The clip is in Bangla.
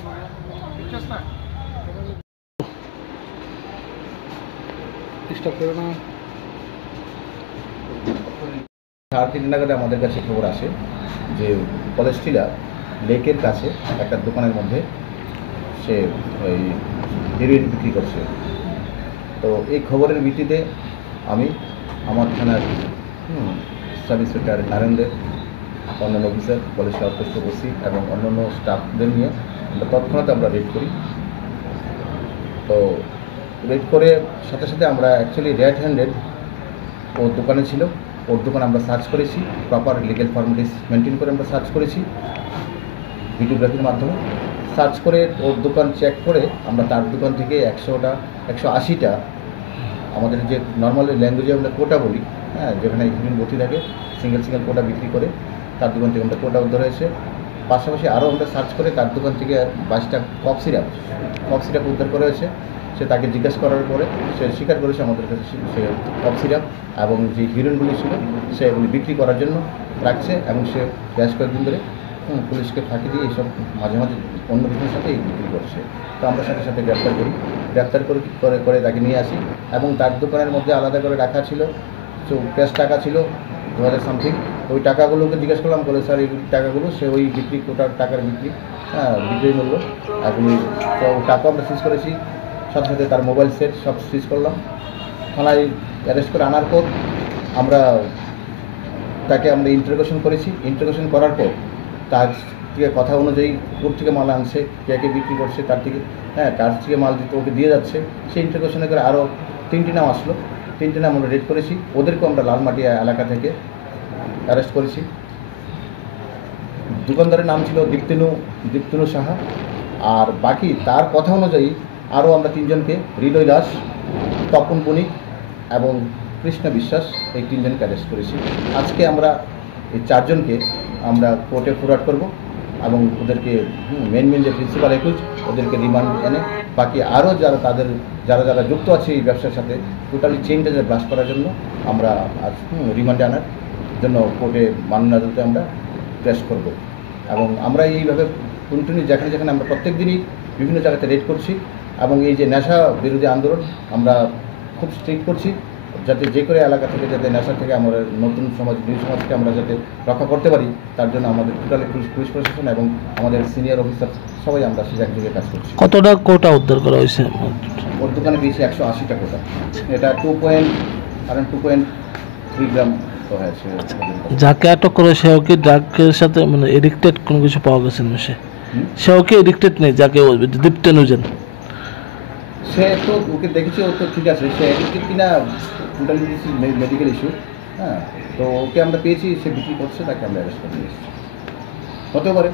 সাড়ে 3 নাগাদ আমাদের কাছে খবর আসে যে কলেজটিলা লেকের কাছে একটা দোকানের মধ্যে সে ওই হেরোইন বিক্রি করছে। তো এই খবরের ভিত্তিতে আমি আমার থানার সাব ইন্সপেক্টর নারায়ণদের, অন্যান্য অফিসার, কলেজ সদস্য ওসি এবং অন্যান্য স্টাফদের নিয়ে তৎক্ষণাৎ আমরা রেড করি। তো রেড করে সাথে সাথে আমরা অ্যাকচুয়ালি রেড হ্যান্ডেড ওর দোকানে ছিল, ওর দোকান আমরা সার্চ করেছি, প্রপার লিগ্যাল ফর্মালিটিস মেনটেন করে আমরা সার্চ করেছি ভিডিওগ্রাফির মাধ্যমে। সার্চ করে ওর দোকান চেক করে আমরা তার দোকান থেকে 180টা আমাদের যে নর্মাল ল্যাঙ্গুয়েজে আমরা কোটা বলি, হ্যাঁ, যেখানে হিরোইন ভর্তি থাকে, সিঙ্গেল কোটা বিক্রি করে তার দোকান থেকে আমরা কোটা উদ্ধার হয়েছে। পাশাপাশি আরও আমরা সার্চ করে তার দোকান থেকে 22টা কফ সিরাপ উদ্ধার করা হয়েছে। সে তাকে জিজ্ঞেস করার পরে সে স্বীকার করেছে আমাদের কাছে সে কফ সিরাপ এবং যে হিরোইনগুলি ছিল সে এগুলি বিক্রি করার জন্য রাখছে এবং সে বেশ কয়েকদিন ধরে পুলিশকে ফাঁকি দিয়ে এইসব মাঝে মাঝে অন্য কিছুর সাথে বিক্রি করছে। তো আমরা সাথে সাথে গ্রেপ্তার করে তাকে নিয়ে আসি এবং তার দোকানের মধ্যে আলাদা করে রাখা ছিল ক্যাশ টাকা ছিল 2000 সামথিং। ওই টাকাগুলোকে জিজ্ঞেস করলাম, বলে স্যার এই টাকাগুলো সে ওই বিক্রি কোটার টাকার বিক্রি মূল্য এগুলি। তো টাকা আমরা সিজ করেছি, সাথে সাথে তার মোবাইল সেট সব সিজ করলাম। থানায় অ্যারেস্ট করে আনার পর তাকে আমরা ইন্টারোগেশন করেছি। ইন্টারোগেশন করার পর তার থেকে কথা অনুযায়ী কোর থেকে মাল আনছে, কে বিক্রি করছে, তার থেকে মাল দিতে ওকে দিয়ে যাচ্ছে। সেই ইন্টারোগেশনে করে আরও 3টি নাম আসলো। 3টি নাম আমরা রেড করেছি। ওদেরকেও আমরা লালমাটিয়া এলাকা থেকে অ্যারেস্ট করেছি। দোকানদারের নাম ছিল দীপ্তনু সাহা। আর বাকি তার কথা অনুযায়ী আরও আমরা 3জনকে, হৃদয় দাস, তপন বণিক এবং কৃষ্ণ বিশ্বাস, এই 3জনকে অ্যারেস্ট করেছি। আজকে আমরা এই 4জনকে আমরা কোর্টে ফরওয়ার্ড করব এবং ওদেরকে মেন যে প্রিন্সিপাল একুজ ওদেরকে রিমান্ড এনে বাকি আরও যারা যুক্ত আছে এই ব্যবসার সাথে টোটালি চেইনটা ব্লাস্ট করার জন্য আমরা আজ রিমান্ডে আনার জন্য কোর্টে মাননীয় আদালতে আমরা প্রেস করব। এবং আমরা এইভাবে কন্টিনিউ যেখানে আমরা প্রত্যেক দিনই বিভিন্ন জায়গাতে রেড করছি এবং এই যে নেশা বিরোধী আন্দোলন আমরা খুব স্ট্রিক্ট করছি, যাতে যে করে এলাকা থেকে যাতে নেশা থেকে আমরা নতুন নিউ সমাজকে আমরা যাতে রক্ষা করতে পারি, তার জন্য আমাদের টোটালি পুলিশ প্রশাসন এবং আমাদের সিনিয়র অফিসার সবাই আমরা সে একযোগে কাজ করছি। কতটা কোটা উদ্ধার করা হয়েছে? ওর দোকানে পেয়েছি 180টা কোটা। এটা 2.3 গ্রাম হয়েছে। যাকে আটক করে সেও কি ড্রাগের সাথে মানে এডিক্টেড কোনো কিছু পাওয়া গেছে না? সেও কি এডিক্টেড নেই? যাকে দীপ্তেনুজন সে তো ওকে দেখেছি, ও তো ঠিক আছে, সে এডিক্টেড কিনা টোটালি মেডিকেল ইস্যু। হ্যাঁ, তো ওকে আমরা পেয়েছি, সে বিক্রি করছে, তাকে আমরা অ্যারেস্ট করে নিয়েছি। হতে পারে